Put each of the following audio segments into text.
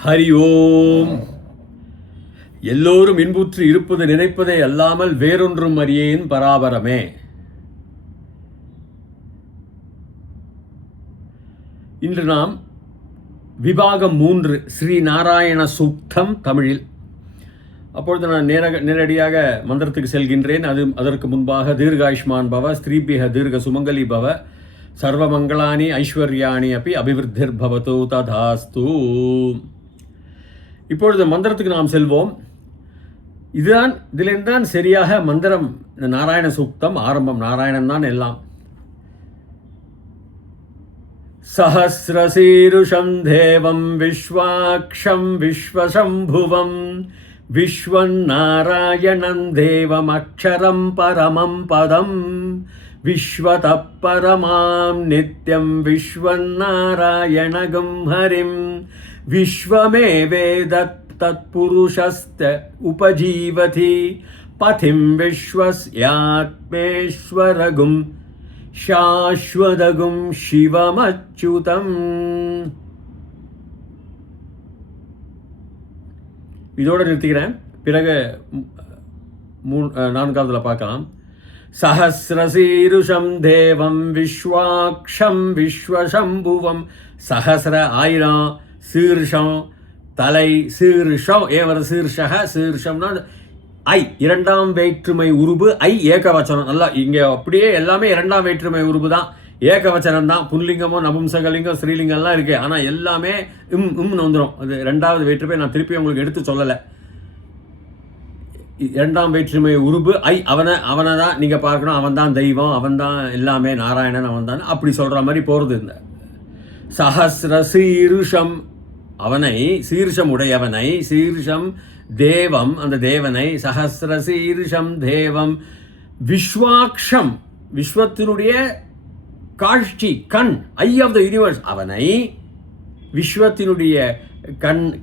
ஹரி ஓம். எல்லோரும் இன்புற்று இருப்பது நினைப்பதை அல்லாமல் வேறொன்றும் அறியேன் பராபரமே. இன்று நாம் விபாகம் 3 ஸ்ரீ நாராயண சூக்தம் தமிழில். அப்பொழுது நான் நேரடியாக மந்திரத்துக்கு செல்கின்றேன். அதற்கு முன்பாக தீர்காயுஷ்மான் பவ, ஸ்ரீபிய தீர்க சுமங்கலி பவ, சர்வமங்களானி ஐஸ்வர்யாணி அப்படி அபிவிருத்திர் பவதோ ததாஸ்து. இப்பொழுது மந்திரத்துக்கு நாம் செல்வோம். இதிலிருந்து தான் சரியாக மந்திரம், நாராயண சூக்தம் ஆரம்பம். நாராயணன் தான் எல்லாம். சஹஸ்ரசீருஷம் தேவம் விஸ்வாக்ஷம் விஸ்வசம்புவம் விஸ்வநாராயணம் தேவம் அக்ஷரம் பரமம் பதம் விஸ்வதः பரமாம் நித்யம் விஸ்வநாராயணகம் ஹரிம் விஸ்வமேவேதத் தத்புருஷஸ்த உபஜீவதி பதிம் விஸ்வஸ்யாத்மேஸ்வரகும் சாஸ்வதகும் சிவமச்சுதம். இதோடு நிறுத்திக்கிறேன். பிறகு 4ஆவதுல பார்க்கலாம். சஹஸ்ரசீருஷம் தேவம் விஸ்வாக்ஷம் விஸ்வசம்புவம். சஹஸ்ர 1000, சீர்ஷம் தலை, சீர்ஷம் ஏவர சீர்ஷக, சீர்ஷம்னா ஐ இரண்டாம் வேற்றுமை உருபு, ஐ ஏகவச்சனம். நல்லா இங்கே அப்படியே எல்லாமே இரண்டாம் வேற்றுமை உருபு தான், ஏகவச்சனம் தான். புல்லிங்கமோ நபும்சகலிங்கம் ஸ்ரீலிங்கம்லாம் இருக்குது, ஆனால் எல்லாமே இம்னு வந்துடும். அது ரெண்டாவது வேற்றுமை. நான் திருப்பி உங்களுக்கு எடுத்து சொல்லலை. இரண்டாம் வேற்றுமை உருபு ஐ, அவனை தான் நீங்கள் பார்க்கணும். அவன் தான் தெய்வம், அவன் தான் எல்லாமே, நாராயணன் அவன் தான், அப்படி சொல்கிற மாதிரி போகிறது. இந்த சஹஸ்ர சீருஷம், அவனை, சீர்ஷம் உடையவனை, சீர்ஷம் தேவம் அந்த தேவனை, சஹஸ்ர சீர்ஷம் தேவம் விஸ்வாக்ஷம் விஸ்வத்தினுடைய காட்சி, கண், ஐ ஆஃப் த யூனிவர்ஸ், அவனை, விஸ்வத்தினுடைய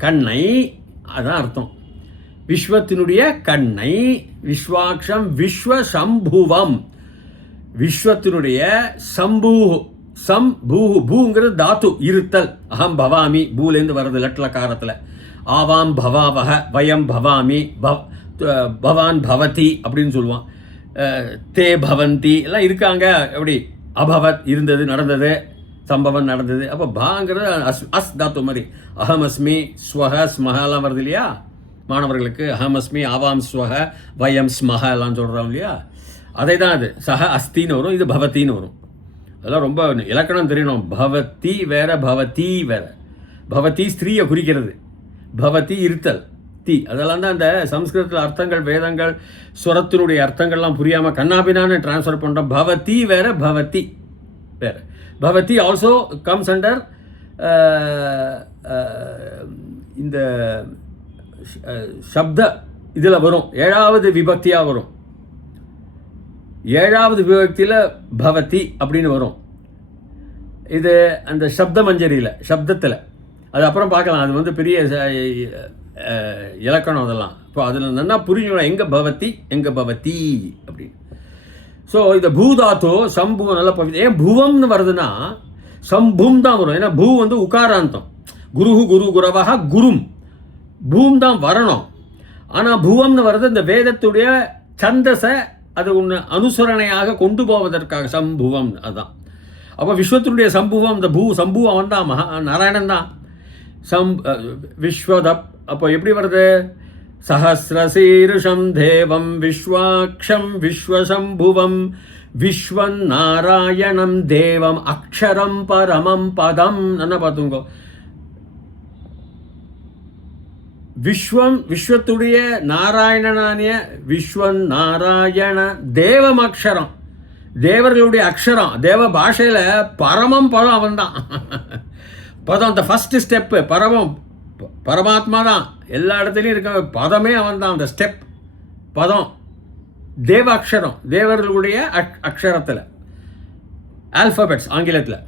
கண்ணை, அதான் அர்த்தம். விஸ்வத்தினுடைய கண்ணை, விஸ்வாக்ஷம் விஸ்வசம்புவம், விஸ்வத்தினுடைய சம்பூ, சம்பூ, பூங்கிறது தாத்து, இருத்தல். அகம் பவாமி, பூலேருந்து வர்றது லட்லக்காரத்தில். ஆவாம் பவாவக, வயம் பவாமி, பவான் பவதி அப்படின்னு சொல்லுவான். தே பவந்தி எல்லாம் இருக்காங்க. எப்படி அபவத் இருந்தது, நடந்தது, சம்பவம் நடந்தது. அப்போ பாங்கிறது அஸ் தாத்து மாதிரி. அகம் அஸ்மி, ஸ்வஹ ஸ்மஹலாம் வருது இல்லையா மாணவர்களுக்கு. அகம் அஸ்மி, ஆவாம் ஸ்வஹ, வயம் ஸ்மஹ எல்லாம் சொல்கிறோம் இல்லையா. அதை தான் அது சஹ அஸ்தின்னு வரும், இது பவத்தின்னு வரும். அதெல்லாம் ரொம்ப இலக்கணம் தெரியணும். பவதி வேற, பவதி வேற. பவதி ஸ்திரீயை குறிக்கிறது, பவதி இருத்தல், தி. அதெல்லாம் தான் அந்த சம்ஸ்கிருதத்தில் அர்த்தங்கள், வேதங்கள், ஸ்வரத்தினுடைய அர்த்தங்கள்லாம் புரியாமல் கண்ணாபினான்னு டிரான்ஸ்ஃபர் பண்ணுறோம். பவதி வேற, பவதி வேற. பவதி ஆல்சோ கம்ஸ் அண்டர் இந்த சப்த இதில் வரும், 7வது விபக்தியாக வரும். 7வது விபக்தியில் பவதி அப்படின்னு வரும். இது அந்த சப்த மஞ்சரியில், சப்தத்தில். அது அப்புறம் பார்க்கலாம். அது வந்து பெரிய இலக்கணம் அதெல்லாம். இப்போ அதில் நல்லா புரிஞ்சுக்கணும், எங்கே பவதி எங்கே பவதி அப்படின்னு. ஸோ இந்த பூதாத்தோ சம்புவம் நல்லா பவி. ஏன் புவம்னு வருதுன்னா சம்பும் தான் வரும். ஏன்னா பூ வந்து உகாராந்தம். குருஹு குரு குரவஹா குரும், பூம் தான் வரணும். ஆனால் புவம்னு வர்றது இந்த வேதத்துடைய சந்தஸை அது ஒன்று அனுசரணையாக கொண்டு போவதற்காக சம்புவம். அதுதான். அப்போ விஸ்வத்தினுடைய சம்புவம், இந்த சம்பு அவன் தான், நாராயணன் தான். விஸ்வதப். அப்போ எப்படி வருது? சஹஸ்ரசீருஷம் தேவம் விஸ்வாக்ஷம் விஸ்வசம்புவம் விஸ்வன் நாராயணம் தேவம் அக்ஷரம் பரமம் பதம். என்ன பார்த்துங்கோ, விஸ்வம் விஸ்வத்துடைய நாராயணனானிய விஸ்வன் நாராயண தேவம் அக்ஷரம், தேவர்களுடைய அக்ஷரம். தேவ பாஷையில் பரமம் பதம் அவன் தான். பதம் அந்த ஃபஸ்ட்டு ஸ்டெப்பு. பரமம் பரமாத்மா தான், எல்லா இடத்துலையும் இருக்க பதமே அவன் தான். அந்த ஸ்டெப் பதம் தேவ அக்ஷரம், தேவர்களுடைய அக்ஷரத்தில், ஆல்ஃபபெட்ஸ் ஆங்கிலத்தில்.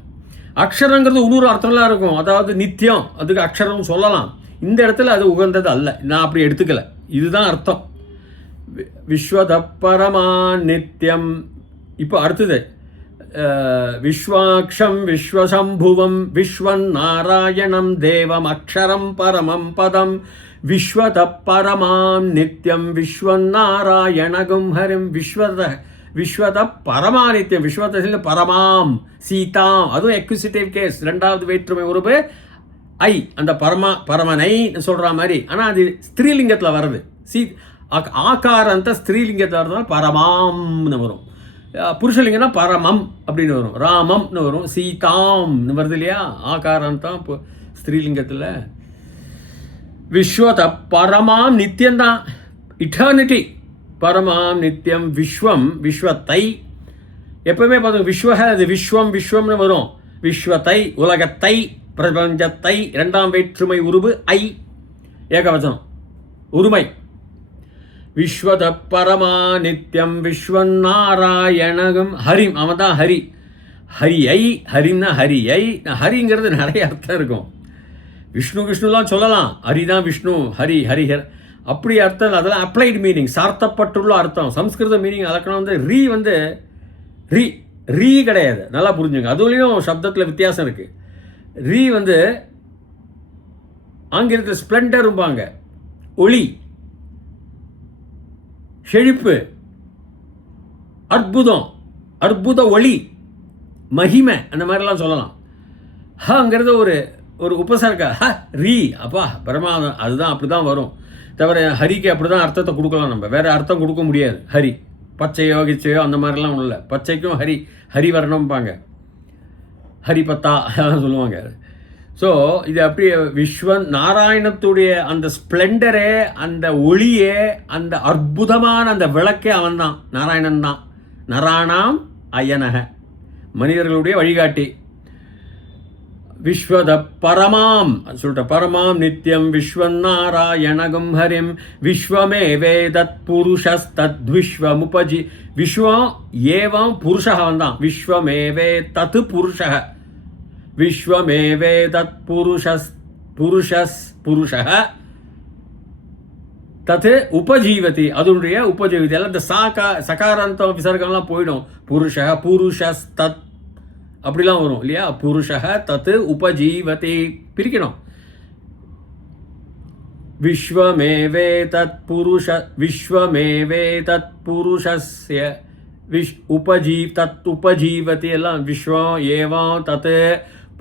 அக்ஷரங்கிறது இன்னொரு அர்த்தம்லாம் இருக்கும். அதாவது நித்தியம், அதுக்கு அக்ஷரம் சொல்லலாம். இந்த இடத்துல அது உகந்தது அல்ல, நான் அப்படி எடுத்துக்கல. இதுதான் அர்த்தம். விஸ்வத பரமா நித்தியம். இப்போ அடுத்தது விஸ்வாக்ஷம் விஸ்வசம்புவம் விஸ்வன் நாராயணம் தேவம் அக்ஷரம் பரமம் பதம் விஸ்வத பரமாம் நித்யம் விஸ்வன் நாராயணகும் ஹரிம் விஸ்வத பரமானித்யம் விஸ்வத்தில் பரமாம் சீதாம், அதுவும் எக்விசிட்டிவ் கேஸ், ரெண்டாவது வேற்றுமை உருவு ஐ, அந்த பரமனை சொல்கிற மாதிரி. ஆனால் அது ஸ்திரீலிங்கத்தில் வருது. ஆகாரந்த ஸ்திரீலிங்கத்தில் வரதுனால பரமாம்னு வரும். புருஷலிங்கம்னா பரமம் அப்படின்னு வரும். ராமம்னு வரும். சீதாம்னு வருது இல்லையா, ஆகாரந்தான் இப்போ ஸ்திரீலிங்கத்தில். விஸ்வத பரமாம் நித்தியம்தான், இட்டர்னிட்டி. பரமாம் நித்தியம் விஸ்வம், விஸ்வத்தை எப்பவுமே பார்த்தோம். விஸ்வ அது விஸ்வம் விஸ்வம்னு வரும். விஸ்வத்தை உலகத்தை பிரபஞ்சத்தை, இரண்டாம் வேற்றுமை உருவு ஐ, ஏகவசனம் உரிமை. விஸ்வத பரமா நித்யம் விஸ்வன் நாராயணகம் ஹரிம், அவன் தான் ஹரி. ஹரியை, ஹரின்னா ஹரியை. ஹரிங்கிறது நிறைய அர்த்தம் இருக்கும். விஷ்ணுலாம் சொல்லலாம், ஹரிதான் விஷ்ணு, ஹரி ஹரிஹர் அப்படி அர்த்தம். அதெல்லாம் அப்ளைடு மீனிங், சார்த்தப்பட்டுள்ள அர்த்தம். சம்ஸ்கிருத மீனிங் அலக்கணம் வந்து ரீ கிடையாது, நல்லா புரிஞ்சுங்க. அதுலேயும் சப்தத்தில் வித்தியாசம் இருக்குது. ரீ ஆங்கிலத்தில் ஸ்ப்ளெண்டரும்பாங்க, ஒளி, செழிப்பு, அற்புதம், அற்புத ஒளி, மகிமை, அந்த மாதிரிலாம் சொல்லலாம். ஹங்கிறது ஒரு உபசர்க்க, ரீ, அப்பா பிரமாதம், அதுதான் அப்படி தான் வரும். தவிர ஹரிக்கு அப்படி தான் அர்த்தத்தை கொடுக்கலாம், நம்ம வேறு அர்த்தம் கொடுக்க முடியாது. ஹரி பச்சையோ கிச்சையோ அந்த மாதிரிலாம் ஒன்றும் இல்லை. பச்சைக்கும் ஹரிவர்ணம்பாங்க, ஹரிபத்தா அதெல்லாம் சொல்லுவாங்க. ஸோ இது அப்படியே விஸ்வன் நாராயணத்துடைய அந்த ஸ்ப்ளெண்டரே, அந்த ஒளியே, அந்த அற்புதமான அந்த விளக்கே அவன் தான், நாராயணன் தான். நராணாம் அயனக, மனிதர்களுடைய வழிகாட்டி. விஸ்வத பரமாம் சொல்லிட்ட, பரமாம் நித்யம் விஸ்வன் நாராயணகம் ஹரிம் விஸ்வமே வேதத் புருஷஸ்தத் விஸ்வமுபஜி. விஸ்வம் ஏவம் புருஷः வந்தான். விஸ்வமேவே தத் புருஷः, விஸ்வமேவே தத் புருஷः தத் உபஜீவதி, அதனுடைய உபஜீவதி. எல்லாம் இந்த சகாராந்தம் விசர்க்கம்லாம் போயிடும். புருஷஸ்தத் அப்படிலாம் வரும் இல்லையா. புருஷः தத் உபஜீவதி பிரிக்கணும். விஸ்வமேவே தத் புருஷஸ்ய தத் உபஜீவதி எல்லாம். விஸ்வம் ஏவம் தத்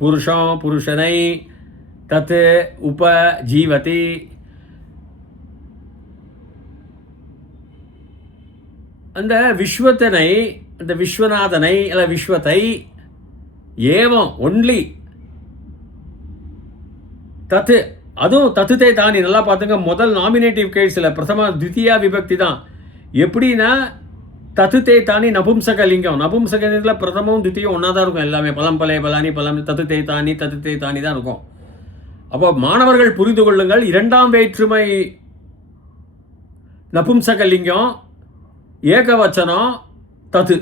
புருஷம் புருஷனை தத் உபஜீவதி. அந்த விஸ்வத்தனை, அந்த விஸ்வநாதனை அல்ல விஸ்வத்தை, ஏவம் ஒன்லி தத்து, அதுவும் தத்துதே தானி. நல்லா பார்த்துங்க, முதல் நாமினேட்டிவ் கேஸில் பிரதம தித்தியா விபக்தி தான். எப்படின்னா தத்துதே தானி நபும்சக லிங்கம். நபும்சகத்தில் பிரதமும் தித்தியும் ஒன்றா தான் இருக்கும். எல்லாமே பலம் பலே பலானி பலம் தத்துதே தானி தான் இருக்கும். அப்போ மாணவர்கள் புரிந்து கொள்ளுங்கள், இரண்டாம் வேற்றுமை நபும்சக லிங்கம், ஏகவச்சனம் தத்து.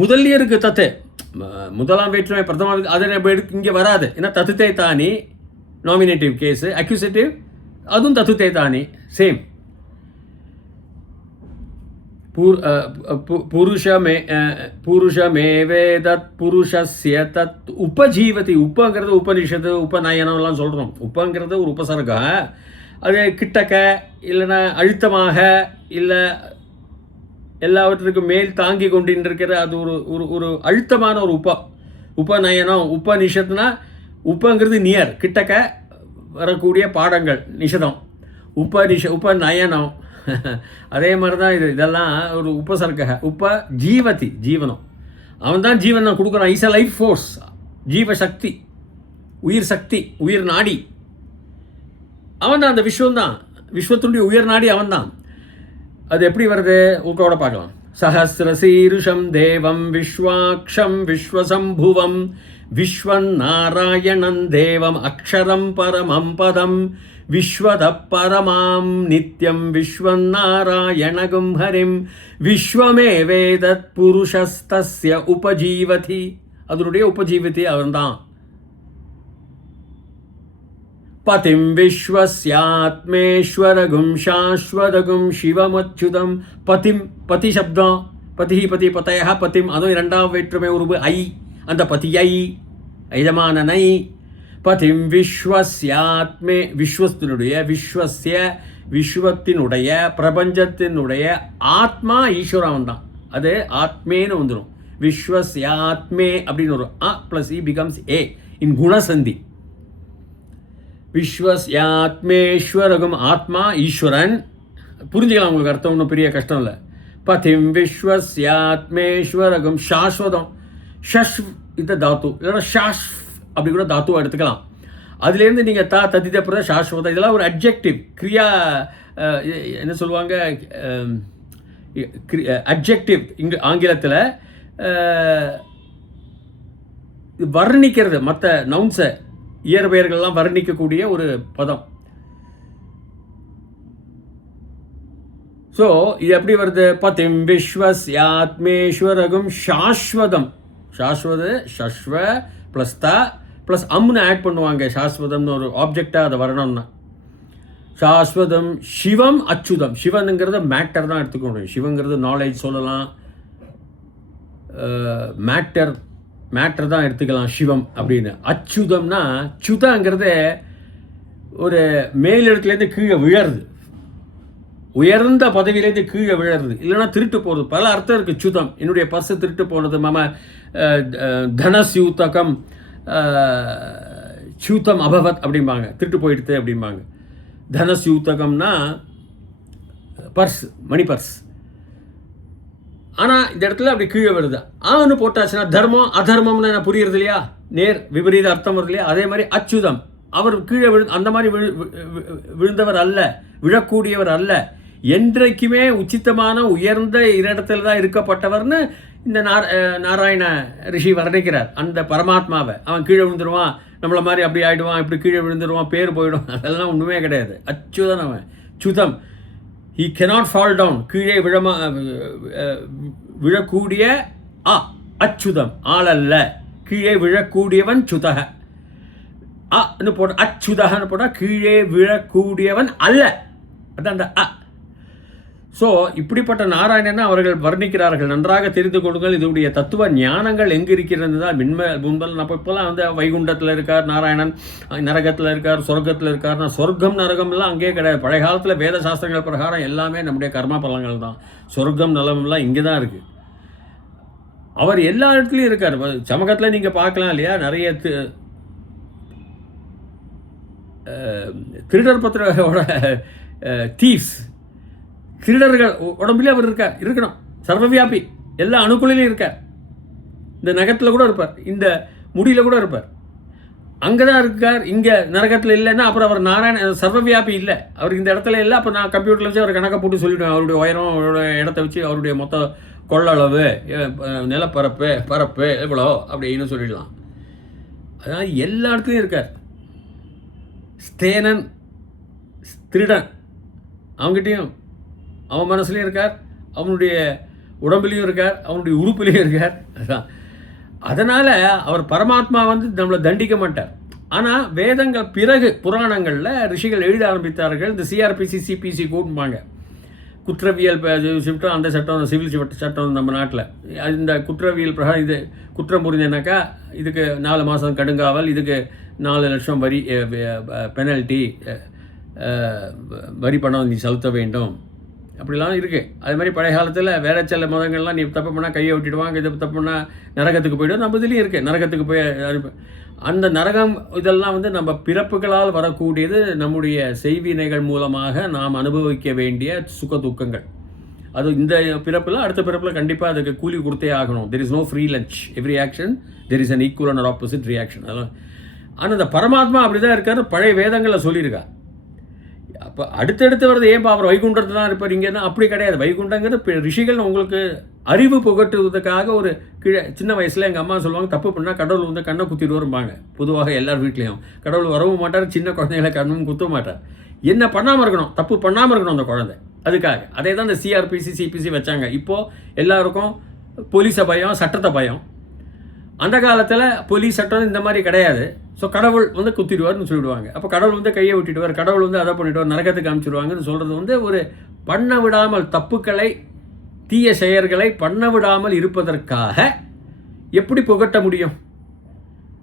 முதல்ல இருக்கு தத்து, முதலாம் வேற்றுமை பிரதம, அதை இங்கே வராது. ஏன்னா தத்துதே தானி நாமினேட்டிவ் கேஸு. அக்யூசேட்டிவ் அதுவும் தத்துதே தானி, சேம். புருஷமேவே தத் புருஷஸ்ய தத் உபஜீவதி. உப்பங்கிறது உபனிஷத்து உபநயனம்லாம் சொல்கிறோம். உப்பங்கிறது ஒரு உபசர்க்கம். அது கிட்டக்க இல்லைன்னா அழுத்தமாக இல்லை எல்லாவற்றுக்கும் மேல் தாங்கி கொண்டிருக்கிற அது ஒரு அழுத்தமான ஒரு உபநயனம். உபநிஷத்துனா உப்பங்கிறது நியர், கிட்டக்க வரக்கூடிய பாடங்கள், நிஷதம். உபநயனம் அதே மாதிரி தான் இதெல்லாம் ஒரு உபசர்க்க. உபஜீவதி ஜீவனம், அவன் தான் ஜீவனம் கொடுக்குறான். இஸ் அ லைஃப் ஃபோர்ஸ், ஜீவசக்தி, உயிர் சக்தி, உயிர் நாடி அவன் தான். அந்த விஸ்வந்தான், விஸ்வத்துடைய உயிர் நாடி அவன் தான். அது எப்படி வருது உங்களோட பார்க்கலாம். சஹஸ்ரசீருஷம் தேவம் விஸ்வாக்ஷம் விஸ்வசம்புவம் விஸ்வன் நாராயணன் தேவம் அக்ஷரம் பரமம் பதம் விஸ்வத பரமாம் நித்யம் விஸ்வன் நாராயணகும் ஹரிம் விஸ்வமேவே தத் புருஷஸ்தஸ்ய உபஜீவதி. அதனுடைய உபஜீவதி அவன்தான். பதிம் விஸ்வஸ்யாத்மேஸ்வரகும் சாஸ்வதகும் சிவமச்சுதம். பதிம், பதி சப்தம், பதி பதி பதயா பதிம், அதுவும் இரண்டாம் வேற்றுமை உருவு ஐ, அந்த பதியை எஜமானனை. பதிம் விஸ்வஸ்யாத்மே, விஸ்வத்தினுடைய, விஸ்வஸ்ய விஸ்வத்தினுடைய, பிரபஞ்சத்தினுடைய ஆத்மா ஈஸ்வரன் தான். அது ஆத்மேன்னு வந்துடும். விஸ்வஸ்யாத்மே அப்படின்னு வரும். அ ப்ளஸ் இ பிகம்ஸ் ஏ இன் குணசந்தி. விஸ்வஸ்யாத்மேஸ்வரகம், ஆத்மா ஈஸ்வரன். புரிஞ்சுக்கலாம் உங்களுக்கு, அர்த்தம் ஒன்றும் பெரிய கஷ்டம் இல்லை. பதிம் விஸ்வஸ்யாத்மேஸ்வரகம், சாஸ்வதம். ஷஷ் இந்த தாத்து, இல்லைன்னா ஷாஷ் அப்படி கூட தாத்துவை எடுத்துக்கலாம். அதுலேருந்து நீங்கள் ததித புற சாஸ்வதம், இதெல்லாம் ஒரு அட்ஜெக்டிவ் கிரியா. என்ன சொல்லுவாங்க, அட்ஜெக்டிவ் இங்கே ஆங்கிலத்தில் வர்ணிக்கிறது, மற்ற நவுன்ஸை இயற்பெயர்கள்லாம் வர்ணிக்கக்கூடிய ஒரு பதம். ஸோ இது எப்படி வருது? பதிம் விஸ்வஸ்யாத்மேஸ்வரகம் சாஸ்வதம். சாஸ்வத சஸ்வ ப்ளஸ் த ப்ளஸ் அம்னு ஆட் பண்ணுவாங்க. சாஸ்வதம்னு ஒரு ஆப்ஜெக்டாக அதை வரணும்னா. சாஸ்வதம் சிவம் அச்சுதம். சிவனுங்கிறத மேட்டர் தான் எடுத்துக்க முடியும். சிவங்கிறது நாலேஜ் சொல்லலாம், மேட்டர் தான் எடுத்துக்கலாம் சிவம் அப்படின்னு. அச்சுதம்னா சுதங்கிறது ஒரு மேலிடத்துலேருந்து கீழே விழருது, உயர்ந்த பதவியிலேருந்து கீழே விழருது, இல்லைன்னா திருட்டு போகிறது. பல அர்த்தம் இருக்குது சுதம். என்னுடைய பர்ஸை திருட்டு போனது, மம தனஸ்யூத்தகம் சூத்தம் அபவத் அப்படிம்பாங்க, திருட்டு போயிடுது அப்படிம்பாங்க. தனஸ்யூத்தகம்னா பர்ஸ், மணி பர்ஸ். ஆனால் இந்த இடத்துல அப்படி கீழே வருது. ஆன்னு போட்டாச்சுன்னா தர்மம் அதர்மம்னு நான் புரியுறது இல்லையா, நேர் விபரீத அர்த்தம் வருது இல்லையா. அதே மாதிரி அச்சுதம், அவர் கீழே அந்த மாதிரி விழுந்தவர் அல்ல, விழக்கூடியவர் அல்ல, என்றைக்குமே உச்சித்தமான உயர்ந்த இடத்துல தான் இருக்கப்பட்டவர்னு இந்த நாராயண ரிஷி வர்ணிக்கிறார். அந்த பரமாத்மாவை அவன் கீழே விழுந்துருவான், நம்மளை மாதிரி அப்படி ஆகிடுவான், இப்படி கீழே விழுந்துருவான், பேர் போயிடும், அதெல்லாம் ஒன்றுமே கிடையாது. அச்சுதன் அவன், சுதம். he cannot fall down, கீழே விழக்கூடிய அச்சுதம், ஆளல்ல, கீழே விழக்கூடியவன் சுதக. அன்னு போட அச்சுதகன்னு போட்டால் கீழே விழக்கூடியவன் அல்ல, அதான் அந்த அ. ஸோ இப்படிப்பட்ட நாராயணனை அவர்கள் வர்ணிக்கிறார்கள். நன்றாக தெரிந்து கொள்ளுங்கள், இதனுடைய தத்துவ ஞானங்கள் எங்கே இருக்கிறது தான். முன்பல் நம்ம இப்போலாம் வந்து வைகுண்டத்தில் இருக்கார் நாராயணன், நரகத்தில் இருக்கார், சொர்க்கத்தில் இருக்கார்னா சொர்க்கம் நரகம்லாம் அங்கேயே கிடையாது. பழைய காலத்தில் வேத சாஸ்திரங்கள் பிரகாரம் எல்லாமே நம்முடைய கர்ம பலங்கள் தான். சொர்க்கம் நலமெல்லாம் இங்கே தான் இருக்குது. அவர் எல்லா இடத்துலையும் இருக்கார். சமகத்தில் நீங்கள் பார்க்கலாம் இல்லையா, நிறைய திருடர் பத்திரோட தீவ்ஸ், திருடர்கள் உடம்புலேயே அவர் இருக்கணும். சர்வவியாபி, எல்லா அணுக்குள்ளையும் இருக்கார். இந்த நகத்தில் கூட இருப்பார், இந்த முடியில் கூட இருப்பார். அங்கே தான் இருக்கார். இங்கே நரகத்தில் இல்லைன்னா அப்புறம் அவர் நாராயண சர்வவியாபி இல்லை, அவர் இந்த இடத்துல இல்லை. அப்போ நான் கம்ப்யூட்டரில் வச்சு அவர் கணக்கை போட்டு சொல்லிவிடுவேன். அவருடைய உயரம், அவருடைய இடத்த வச்சு அவருடைய மொத்த கொள்ளளவு, பரப்பு எவ்வளோ அப்படின்னு சொல்லிடலாம். அதனால் எல்லா இடத்துலையும் இருக்கார். ஸ்தேனன், திருடன், அவங்ககிட்டையும் அவன் மனசுலையும் இருக்கார், அவனுடைய உடம்புலையும் இருக்கார், அவனுடைய உறுப்புலையும் இருக்கார். அதுதான். அதனால் அவர் பரமாத்மா வந்து நம்மளை தண்டிக்க மாட்டார். ஆனால் வேதங்கள் பிறகு புராணங்களில் ரிஷிகள் எழுத ஆரம்பித்தார்கள். இந்த சிஆர்பிசி சிபிசி கூட்டுப்பாங்க, குற்றவியல் சட்டம், அந்த சட்டம், சிவில் சட்டம் நம்ம நாட்டில். இந்த குற்றவியல் பிரகாரம் இது குற்றம் புரிஞ்சனாக்கா இதுக்கு 4 மாதம் கடுங்காவல், இதுக்கு 4 லட்சம் வரி பெனல்ட்டி, வரி பணம் நீ செலுத்த வேண்டும், அப்படிலாம் இருக்குது. அது மாதிரி பழைய காலத்தில் வேற சில மதங்கள்லாம் நீ தப்பு பண்ணால் கையை விட்டுடுவாங்க, இது தப்பு பண்ணால் நரகத்துக்கு போய்டும். நம்ம இதுலேயும் இருக்குது, நரகத்துக்கு போய் அந்த நரகம் இதெல்லாம் வந்து நம்ம பிறப்புகளால் வரக்கூடியது, நம்முடைய செய்வினைகள் மூலமாக நாம் அனுபவிக்க வேண்டிய சுக துக்கங்கள். அது இந்த பிறப்பில் அடுத்த பிறப்பில் கண்டிப்பாக அதுக்கு கூலி கொடுத்தே ஆகணும். There is no free lunch, every action there is an equal and opposite reaction. அதெல்லாம். ஆனால் அந்த பரமாத்மா அப்படி தான் இருக்காரு, பழைய வேதங்களில் சொல்லியிருக்கா. அப்போ அடுத்தடுத்து வருது, ஏன்பா அவர் வைகுண்டத்தை தான் இருப்பார் இங்கேன்னா, அப்படி கிடையாது. வைகுண்டங்கிறது ரிஷிகள் உங்களுக்கு அறிவு புகட்டுவதற்காக ஒரு கீழே சின்ன வயசில் எங்கள் அம்மா சொல்லுவாங்க, தப்பு பண்ணால் கடவுள் வந்து கண்ணை குத்திட்டு வரும்பாங்க. பொதுவாக எல்லார் வீட்லேயும் கடவுள் வரவும் மாட்டார், சின்ன குழந்தைகளை கண்ணும் குத்த மாட்டார். என்ன பண்ணாமல் இருக்கணும், தப்பு பண்ணாமல் இருக்கணும் அந்த குழந்தை. அதுக்காக அதே தான் இந்த சிஆர்பிசி சிபிசி வச்சாங்க. இப்போது எல்லாருக்கும் போலீஸை பயம், சட்டத்தை பயம். அந்த காலத்தில் போலீஸ் சட்டம் இந்த மாதிரி கிடையாது. ஸோ கடவுள் வந்து குத்திடுவார்னு சொல்லிவிடுவாங்க. அப்போ கடவுள் வந்து கையை விட்டுடுவார், கடவுள் வந்து அதை பண்ணிவிடுவார், நரகத்துக்கு காமிச்சிடுவாங்கன்னு சொல்கிறது வந்து ஒரு பண்ண விடாமல் தப்புக்களை தீய செயல்களை பண்ண விடாமல் இருப்பதற்காக எப்படி புகட்ட முடியும்?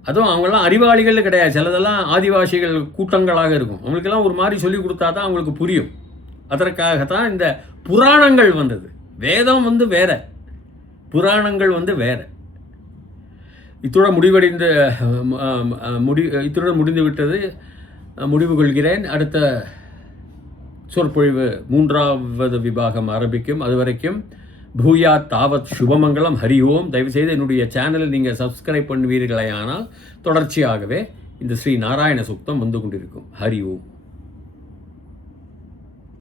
அதுவும் அவங்களாம் அறிவாளிகள் கிடையாது, சிலதெல்லாம் ஆதிவாசிகள் கூட்டங்களாக இருக்கும். அவங்களுக்கெல்லாம் ஒரு மாதிரி சொல்லி கொடுத்தா தான் அவங்களுக்கு புரியும். அதற்காகத்தான் இந்த புராணங்கள் வந்தது. வேதம் வேற, புராணங்கள் வேற. இத்துடன் முடிந்து விட்டது. முடிவு கொள்கிறேன். அடுத்த சொற்பொழிவு 3வது விபாகம் ஆரம்பிக்கும். அதுவரைக்கும் பூயாத் தாவத் சுபமங்கலம். ஹரி ஓம். தயவுசெய்து என்னுடைய சேனலை நீங்கள் சப்ஸ்கிரைப் பண்ணுவீர்களே ஆனால் தொடர்ச்சியாகவே இந்த ஸ்ரீ நாராயண சூக்தம் வந்து கொண்டிருக்கும். ஹரி ஓம்.